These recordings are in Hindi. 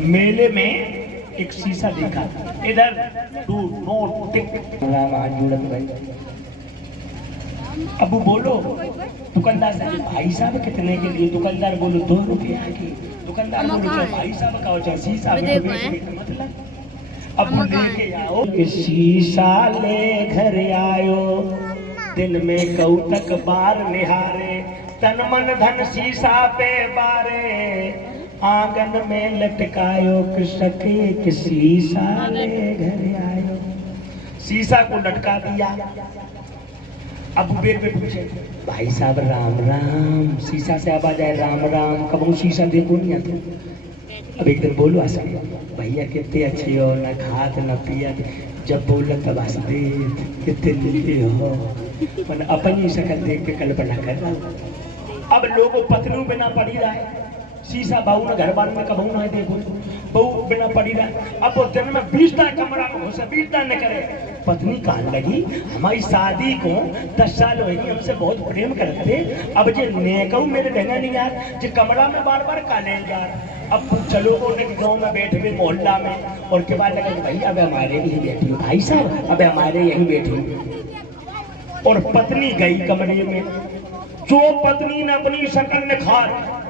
मेले में एक शीशा देखा, इधर डू नोट टिक जुड़त भाई। अबू बोलो दुकानदार से, भाई साहब कितने के लिए? दुकानदार बोलो 2 रुपया की। दुकानदार बोलो भाई साहब का वजह शीशा मतलब अब लेके आओ। शीशा ले घर आयो, दिन में कौतक बार निहारे, तन मन धन शीशा पे बारे, आंगन में लटकायो सके शीशा ले घर आयो। शीशा को लटका दिया। अब बेर पे पूछे भाई साहब राम राम, शीशा से आवाज आए राम राम, कब शीशा देखो नहीं आता। अब एक दिन बोलो ऐसा, भैया कितने अच्छे हो, न खात न पिया, जब बोल तब हंसते कितने नीचे हो, मैंने अपनी शक्ल देख के कल्पना कर रहा हूँ। अब लोगों पत्नी बिना पड़ी रहा है, शीशा बहू न घर बार में कबू ना देखो, बहू बिना पड़ी रहा। अब वो दिन में 20 कमरा में घुसे, 20 न करे। पत्नी कहने लगी हमारी शादी को 10 साल हुई, हमसे बहुत प्रेम करते, अब जे नेकऊ मेरे रहना नहीं यार, जो कमरा में बार बार काले यार। अब चलो वो गाँव में बैठे हुए मोहल्ला में, और के बाद लगा भाई अब हमारे यहीं बैठी हो, भाई साहब अब हमारे यहीं बैठी हो। और पत्नी गई कमरे में, जो पत्नी ने अपनी शक्ल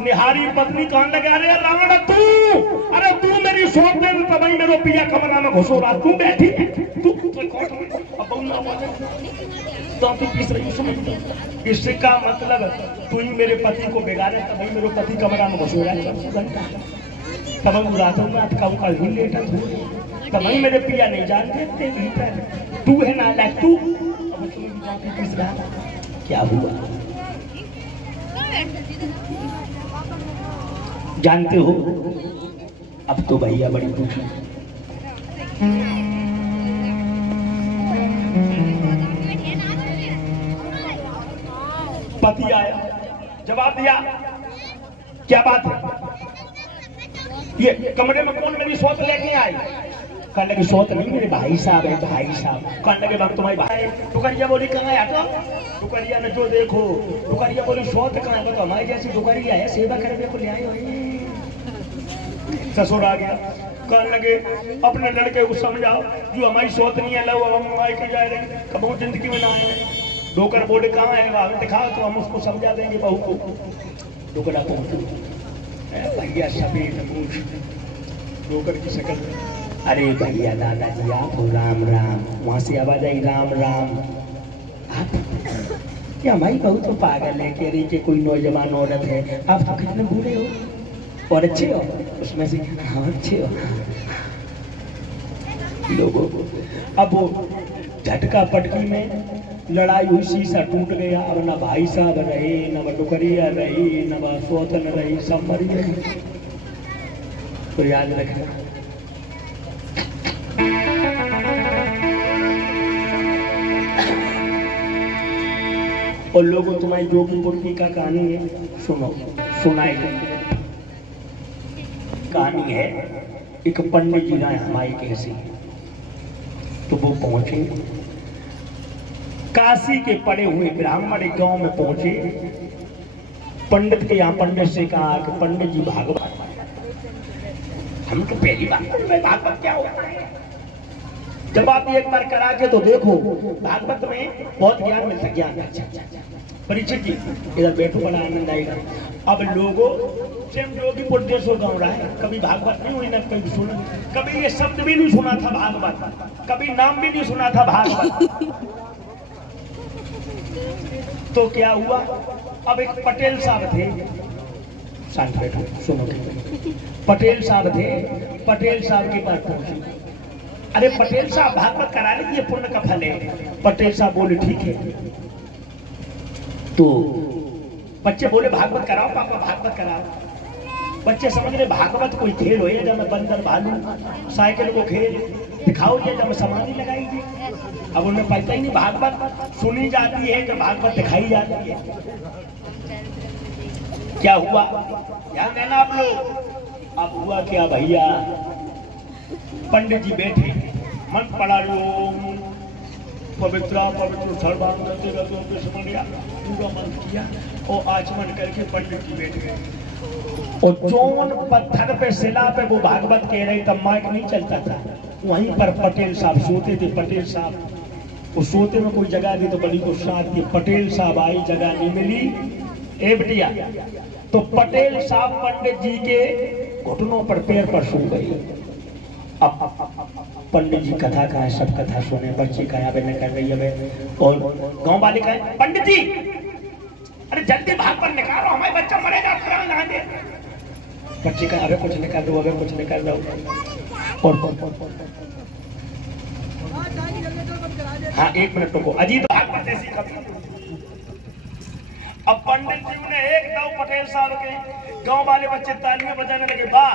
निहारी, पत्नी कहने लगा अरे रावण तू, अरे तू मेरी सोच दे तो भाई मेरे पिया कमरा में घुसो रहा, तू बैठी है तू तो किस रही समझ। इसका मतलब तू ही मेरे पति को बिगाड़े, तब भाई मेरे पति कमरा में घुसो रहा है 24 घंटा, तब रातों में अटका उका ही लेटा तू, तब भाई मेरे पिया नहीं जानते तू है ना लायक तू। अब तुम किस रहा क्या हुआ जानते हो? अब तो भैया बड़ी पूछी। पति आया, जवाब दिया क्या बात है, ये कमरे में कौन मेरी सोच लेके आई? कहने लगे सोच नहीं मेरे भाई साहब है, भाई साहब। कहने लगे वक्त तुम्हारी भाई। टुकरिया बोली कहाँ है? तो टुकरिया ने जो देखो, टुकरिया बोली सोच कहाँ है? तो हमारी जैसी टुकरिया है, सेवा करने को ले आए हो। ससुर आ गया, कहने लगे अपने लड़के को समझाओ, जो हमारी सोच नहीं है लो हम हमारे के जा रहे, कब जिंदगी में ना आए। डोकर बोले कहाँ है? वहां दिखाओ तो हम उसको समझा देंगे बहू को। डोकरा पहुंचो, भैया सफेद मूछ, डोकर की शक्ल, अरे भैया दादाजी आप हो, राम राम। वहां से आवाज आई राम राम। आप क्या हमारी बहू तो पागल है, कह रही कि कोई नौजवान औरत है, आप तो कितने बूढ़े हो और अच्छे हो। उसमें से हाँ अच्छे हो। लोगों अब वो झटका पटकी में लड़ाई हुई, शीशा टूट गया। अब ना भाई साहब रहे, न डुकरिया रही, न सोतन रही, सब मरी गई। तो याद रखना और लोगों तुम्हारी जोगीपुर की का कहानी है, सुनो सुनाएगा। कहानी है एक पंडित जी ना हमारी कैसी, तो वो पहुंचे काशी के पड़े हुए ब्राह्मण एक गांव में पहुंचे। पंडित के यहाँ पंडित से कहा कि पंडित जी भागवत, हम तो पहली बार भागवत क्या होता है, जब आप एक बार करा के तो देखो, भागवत में बहुत ज्ञान मिलता, ज्ञान परिचित जी इधर बैठो, बड़ा आनंद आएगा। अब लोगों स्वयं जोगीपुर देश गाँव रहा है, कभी भागवत नहीं हुई ना कभी सुना, कभी ये शब्द भी नहीं सुना था भागवत, कभी नाम भी नहीं सुना था भागवत। तो क्या हुआ, अब एक पटेल साहब थे, शांत बैठो सुनो, पटेल साहब थे, पटेल साहब के पास पहुंचे। अरे पटेल साहब भागवत करा लीजिए, पुण्य का फल है। पटेल साहब बोले ठीक है। तो बच्चे बोले भागवत कराओ पापा, भागवत कराओ। बच्चे समझ रहे भागवत कोई खेल हो, जब मैं बंदर भालू साइकिल को खेल दिखाओ, ये जब समाधि लगाई थी। अब उन्हें पता ही नहीं भागवत सुनी जाती है कि भागवत दिखाई जाती है। क्या हुआ ध्यान देना आप लोग। अब हुआ क्या भैया, पंडित जी बैठे, मन पड़ा लो पवित्र पवित्र सर्वांग पूरा मन किया और आचमन करके पंडित जी बैठ गए। और जोन पत्थर पे शिला पे वो भागवत कह रही तब माइक नहीं चलता था, वहीं पर पटेल साहब सोते थे। पटेल साहब वो सोते में कोई जगह दी तो बड़ी गुस्सा आती, पटेल साहब आई, जगह नहीं मिली। ए बिटिया, तो पटेल साहब पंडित जी के घुटनों पर पैर पर सो गई। अब पंडित जी कथा का है, सब कथा सुने, बच्ची कहा कर रही है और गांव वाले कहे पंडित जी अरे जल्दी भाग पर निकालो, हमारे बच्चा मरेगा, बच्ची कहा कुछ निकाल दो, अगर कुछ निकाल दो। और हाँ 1 मिनट रुको, अजीत भागवत ऐसी खबर। अब पंडित जी ने एक दो पटेल साहब के, गांव वाले बच्चे तालियां बजाने लगे, वाह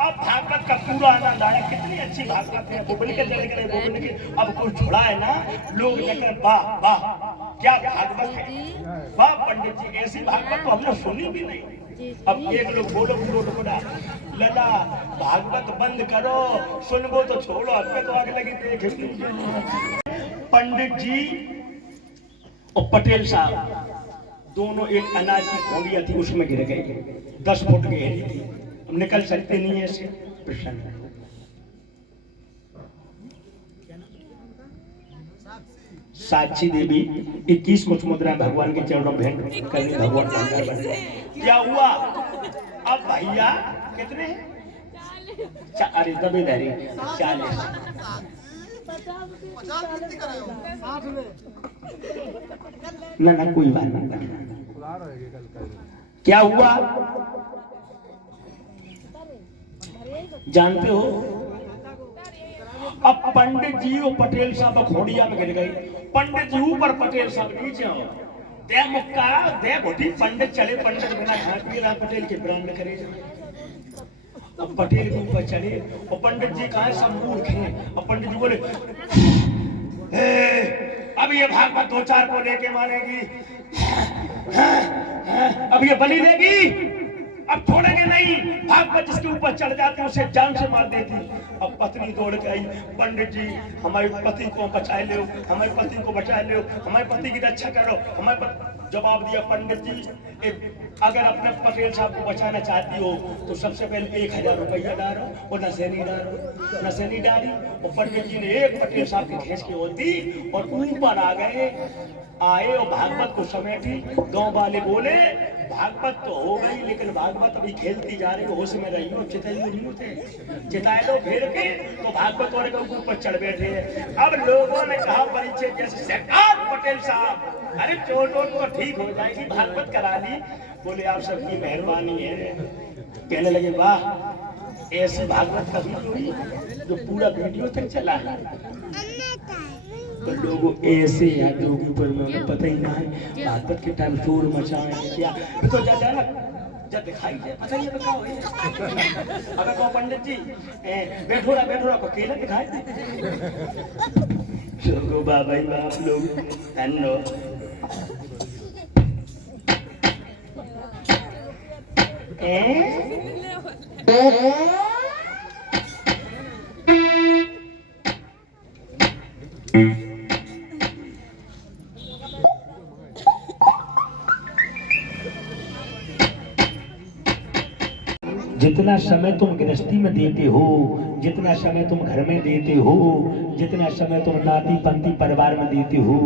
अब भागवत का पूरा आनंद आया, कितनी अच्छी भागवत है, बोल के चले गए, बोल के अब कुछ छोड़ा है ना, लोग लेकर वाह वाह क्या भागवत है, वाह पंडित जी ऐसी भागवत तो हमने सुनी भी नहीं। अब एक लोग बोलो लला भागवत बंद करो, सुनबो तो छोड़ो, अब तो आगे लगी देख। पंडित जी और पटेल साहब दोनों एक अनाज की खोलियां थी, उसमें गिर गई, 10 फुट गहरी थी, हम निकल सकते नहीं ऐसे। प्रसन्न साक्षी देवी 21 कुछ मुद्रा भगवान के चरणों भेंट करनी, भगवान क्या हुआ। अब भैया कितने, अरे दबे धरी 40 ना कोई बात नहीं। क्या हुआ जानते हो, अब पंडित जी और पटेल साहब खोड़िया में गिर गई, पंडित जी ऊपर, पटेल साहब नीचे हो, दे मुक्का दे घोटी, पंडित चले, पंडित बिना घाट पी रहा, पटेल के प्राण में करे। अब पटेल के ऊपर चढ़े और पंडित जी कहा सब मूर्ख हैं, और पंडित जी बोले अब ये भागवत 2-4 को लेके मानेगी, अब ये बलि देगी, अब छोड़ेंगे नहीं, भागवत जिसके ऊपर चढ़ जाते उसे जान से मार देती। अब पत्नी दौड़ के आई, पंडित जी हमारे पति को बचा लो, हमारे पति को बचा लो, हमारे पति की रक्षा करो, हमारे जवाब दिया पंडित जी अगर अपने पटेल साहब को बचाना चाहती हो तो सबसे पहले 1000 रुपया डालो और नशेनी डालो। नशेनी डाली और पंडित जी ने एक पटेल साहब की खींच की होती और ऊपर आ गए, आए और भागवत को समेटी। गांव वाले बोले भागवत तो हो गई लेकिन भागवत अभी खेलती जा रही, होश में रही हो, चिताए लो फिर के तो भागवत वाले के ऊपर चढ़ बैठे हैं। अब लोगों ने कहा परिचय जैसे सरकार पटेल साहब अरे चोट तो ठीक हो जाएगी, भागवत करा ली। बोले आप सबकी मेहरबानी है। कहने लगे वाह ऐसी भागवत कभी हुई जो पूरा वीडियो तक चला है। तो लोगों ऐसे या जोगी पर मुझे पता ही ना है, भागवत के टाइम शोर मचाए क्या तो जा जब दिखाई दे पता ही बताओ। अबे कहो पंडित जी बैठो रहा अकेला दिखाई दे बाबा ही बाप लोग हेलो जितना समय तुम गृहस्थी में देते हो, जितना समय तुम घर में देते हो, जितना समय तुम नाती पंथी परिवार में देते हो,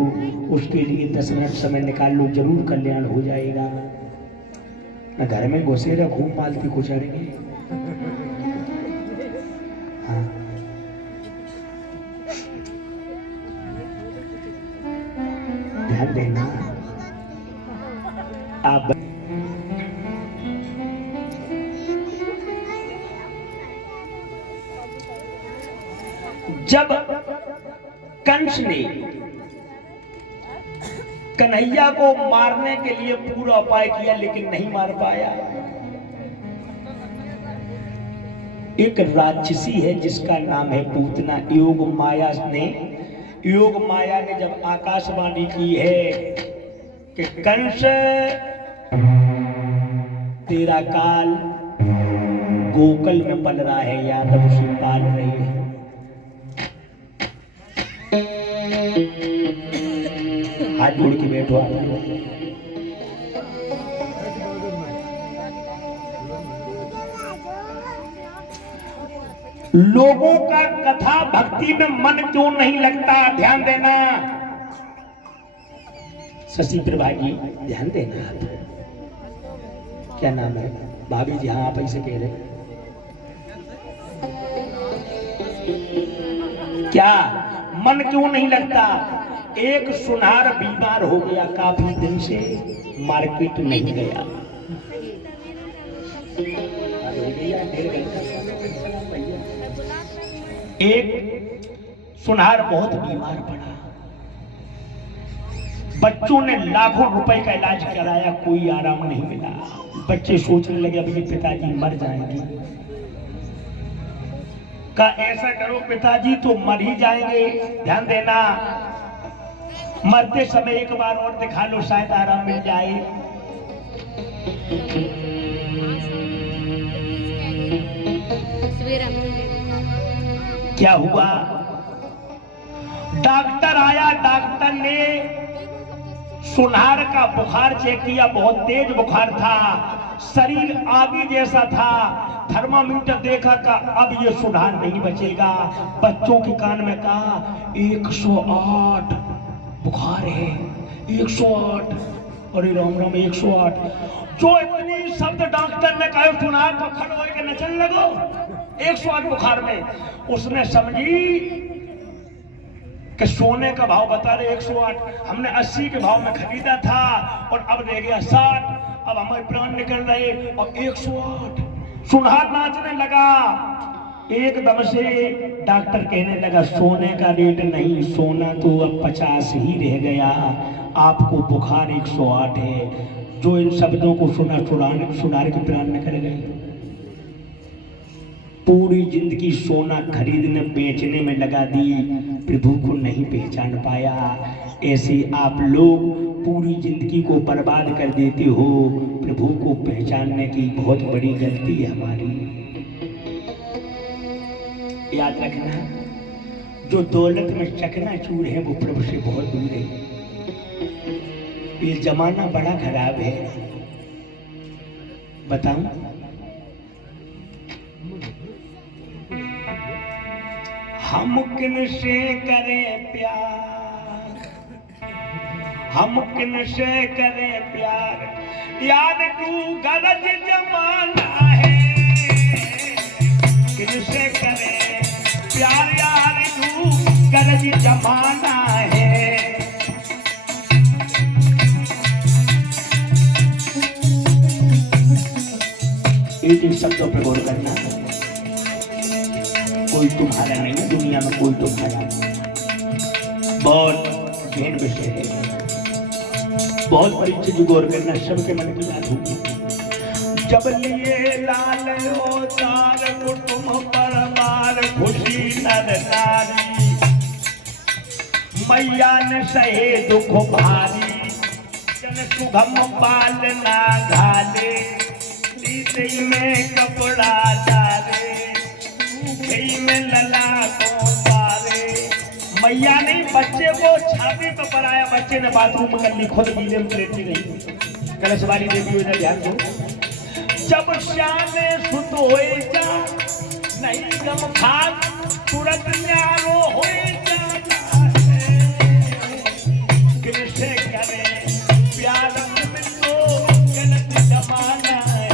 उसके लिए 10 मिनट समय निकाल लो, जरूर कल्याण हो जाएगा। न घर में घुसे रहो खूब मालती कुचरेंगे। हाँ। ध्यान देना आप जब कंस ने कन्हैया को मारने के लिए पूरा उपाय किया लेकिन नहीं मार पाया। एक राक्षसी है जिसका नाम है पूतना। योग माया ने जब आकाशवाणी की है कि कंस तेरा काल गोकुल में पल रहा है, यादव उसे पाल रही है। हाथ जोड़ के बैठो आप लोग। लोगों का कथा भक्ति में मन क्यों नहीं लगता? ध्यान देना शशि प्रभा जी, ध्यान देना। आप क्या नाम है भाभी जी? हाँ, आप ऐसे कह रहे क्या मन क्यों नहीं लगता? एक सुनार बीमार हो गया, काफी दिन से मार्केट नहीं गया। एक सुनार बहुत बीमार पड़ा, बच्चों ने लाखों रुपए का इलाज कराया, कोई आराम नहीं मिला। बच्चे सोचने लगे अब ये पिताजी मर जाएंगे। का ऐसा करो पिताजी तो मर ही जाएंगे, ध्यान देना, मरते समय एक बार और दिखा लो, शायद आराम मिल जाए। क्या हुआ? डॉक्टर आया, डॉक्टर ने सुनार का बुखार चेक किया, बहुत तेज बुखार था, शरीर आगे जैसा था। थर्मामीटर देखा का अब ये सुनार नहीं बचेगा। बच्चों के कान में कहा 108 बुखार है, 108। अरे राम राम, 108। जो इतनी शब्द डॉक्टर ने कहा, सुनार तो खड़े होकर नचन लगो 108 बुखार में। उसने समझी कि सोने का भाव बता रहे 108, हमने 80 के भाव में खरीदा था और अब रह गया 60, अब हमारे प्राण निकल रहे और 108। सुनार नाचने लगा। एकदम से डॉक्टर कहने लगा सोने का रेट नहीं, सोना तो अब 50 ही रह गया, आपको बुखार 108 है। जो इन शब्दों को सुना सुनार के प्राण निकल गए। पूरी जिंदगी सोना खरीदने बेचने में लगा दी, प्रभु को नहीं पहचान पाया। ऐसे आप लोग पूरी जिंदगी को बर्बाद कर देते हो, प्रभु को पहचानने की बहुत बड़ी गलती है हमारी। याद रखना, जो दौलत में चकनाचूर है वो प्रभु से बहुत दूर है। ये जमाना बड़ा खराब है, बताऊं? हम किन से करें प्यार, हम किन से करें प्यार, यार तू गलत जमाना है। किन से करें प्यार, यार तू गलत जमाना है। एक शब्दों पर गौर करना, कोई तुम्हारा नहीं है दुनिया में, कोई तुम्हारा नहीं। बहुत गहन विषय है, बहुत बड़ी चीज गौर करना, सबके मन की बात होगी। जब लिए लाल अवतार कुटुंब परिवार खुशी नर नारी, मैया ने सहे दुख भारी, जन सुगम पालना घाले, सीते में कपड़ा डाले, में लला को पारे। मैया नहीं, बच्चे को छाती पे पराया, बच्चे ने बाथरूम कर ली, खुद गीले में लेटी रही। कलश वाली देवी इधर ध्यान दो। जब श्यामे सुत होए जा, नहीं गम खाक तुरंत न्यारो होए जाता है। किनसे करे प्यार मिलो, गलत जमाना है।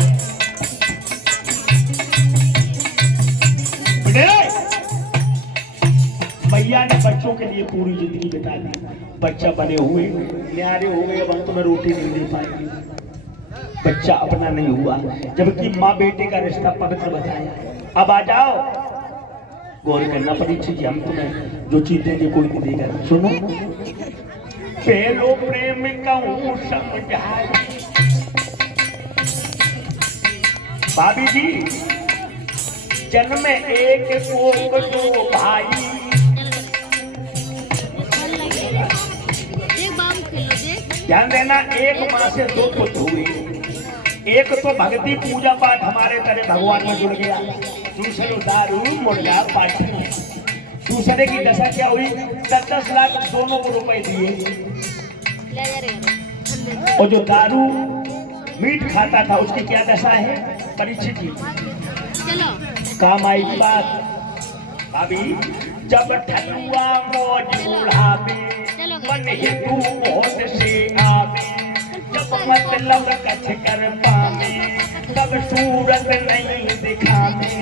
मैया ने बच्चों के लिए पूरी जिंदगी बिता दी, बच्चा बने हुए न्यारे हो गए, अब अंत में रोटी नहीं दे पाएगी, बच्चा अपना नहीं हुआ, जबकि माँ बेटे का रिश्ता पवित्र बताया। अब आ जाओ, गौर करना पड़ी चीज, हम तुम्हें जो चीज देंगे कोई नहीं देगा। सुनो, पहलो प्रेम कहूँ समझाई, भाभी जी जन्म एक को दो भाई, ध्यान देना, एक माँ से 2 पुत्र हुए। एक तो भक्ति पूजा पाठ हमारे तरह भगवान में जुड़ गया, दूसरे दारू मुर्गा पाठ। दूसरे की दशा क्या हुई, 10-10 लाख दोनों को रुपए दिए, और जो दारू मीट खाता था उसकी क्या दशा है, परीक्षित ही काम आएगी बात। भाभी जब ठलुआ मौज बुढ़ावे मन हेतु बहुत से आवे जब मतलब कछ कर पावे तब सूरत नहीं दिखावे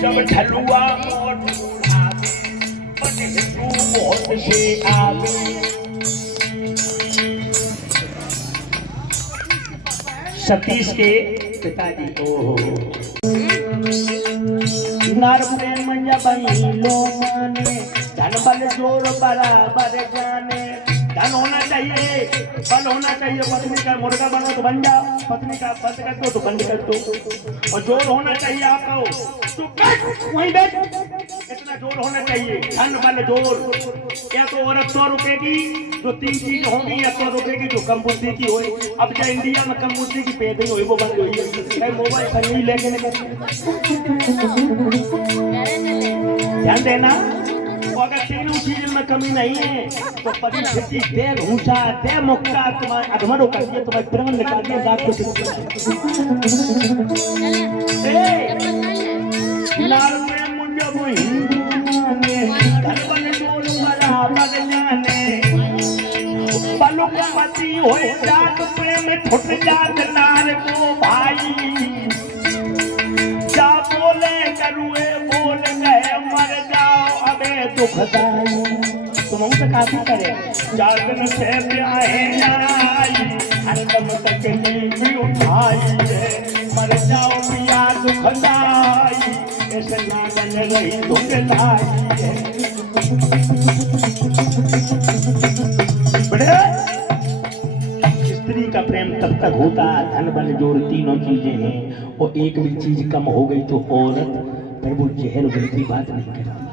जब ठलुआ मौज बुढ़ावे मन हेतु बहुत से आवे सतीश के पिताजी को नारपुरेन मंजा बहिलो माने धन बल जोर बराबर जाने धन होना चाहिए बल होना चाहिए पत्नी का मुर्गा बनो तो बन जाओ पत्नी का बंद कर दो तो बंद कर दो और जोर होना चाहिए आपको तो वहीं बैठ इतना जोर होना चाहिए धन बल जोर या तो औरत 100 रुपए की जो 3 चीज होंगी या 100 रुपए की जो कम बुद्धि की हो अब जो इंडिया में कम बुद्धि की पैदा हुई वो बंद हुई है मोबाइल पर नहीं लेके ध्यान देना अगर तीनों चीज में कमी नहीं है तो पति खेती दे घूसा दे मुक्का तुम्हारे अधमरो कर दिए तुम्हारे प्रेम निकाल दिए दाग को लाल में मुंडो वो हिंदू ने धर्मन जोड़ बराबर जाने पलक पति हो जात प्रेम ठुट जात नार को भाई क्या बोले करुए बोल गए मर जाओ अबे दुखदाई तुम हमसे काफी करे 4 दिन से ब्याहे आई हर दम तक नींद उठाई मर जाओ पिया दुखदाई ऐसे ना बन रही दुखदाई बड़े स्त्री का प्रेम तब तक होता धन बल जोर तीनों चीजें हैं और एक भी चीज कम हो गई तो औरत फिर वो जहर की बात नहीं करती